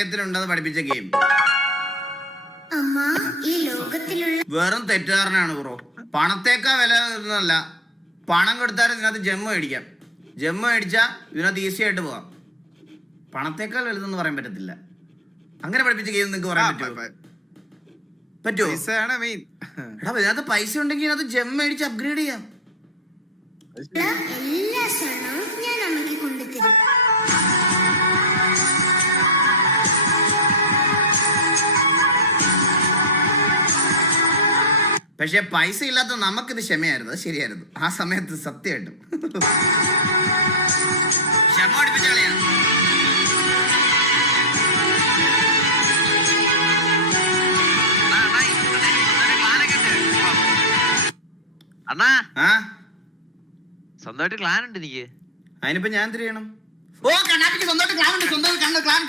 സമയത്തിനുണ്ടെന്ന് പഠിപ്പിച്ച ഗെയിം. വെറും തെറ്റുകാരനാണ് ബ്രോ. പണത്തേക്കാ വില ഒന്നുമല്ല. പണം കൊടുത്താലും ഇതിനകത്ത് ജമ്മു മേടിക്കാം. ജമ്മു മേടിച്ചാൽ ഇതിനകത്ത് ഈസി ആയിട്ട് പോവാം. പണത്തേക്കാൾ വലുതെന്ന് പറയാൻ പറ്റത്തില്ല. അങ്ങനെ പഠിപ്പിച്ച ഗെയിം നിങ്ങൾക്ക് പറയാൻ പറ്റുമോ? എടാ ഇതിനകത്ത് പൈസ ഉണ്ടെങ്കിൽ ഇതിനകത്ത് ജമ്മു മേടിച്ച് അപ്ഗ്രേഡ് ചെയ്യാം. എല്ലാ സ്വർണവും ഞാൻ അമ്മയ്ക്ക് കൊണ്ടുതരും. പക്ഷെ പൈസ ഇല്ലാത്ത നമുക്കിത് ക്ഷമയായിരുന്നു. അത് ശരിയായിരുന്നു ആ സമയത്ത്. സത്യമായിട്ടും ക്ഷമ പഠിപ്പിച്ച കളിയാണ്. അണ്ണാ ആ സ്വന്തമായിട്ട് ക്ലാൻ ഉണ്ട് എനിക്ക്. അതിനിപ്പോ ഞാൻ എന്ത് ചെയ്യണം? ഓ കണ്ണാപ്പിക്ക് സ്വന്തമായിട്ട് ക്ലാൻ ഉണ്ട്. സ്വന്തം ക്ലാൻ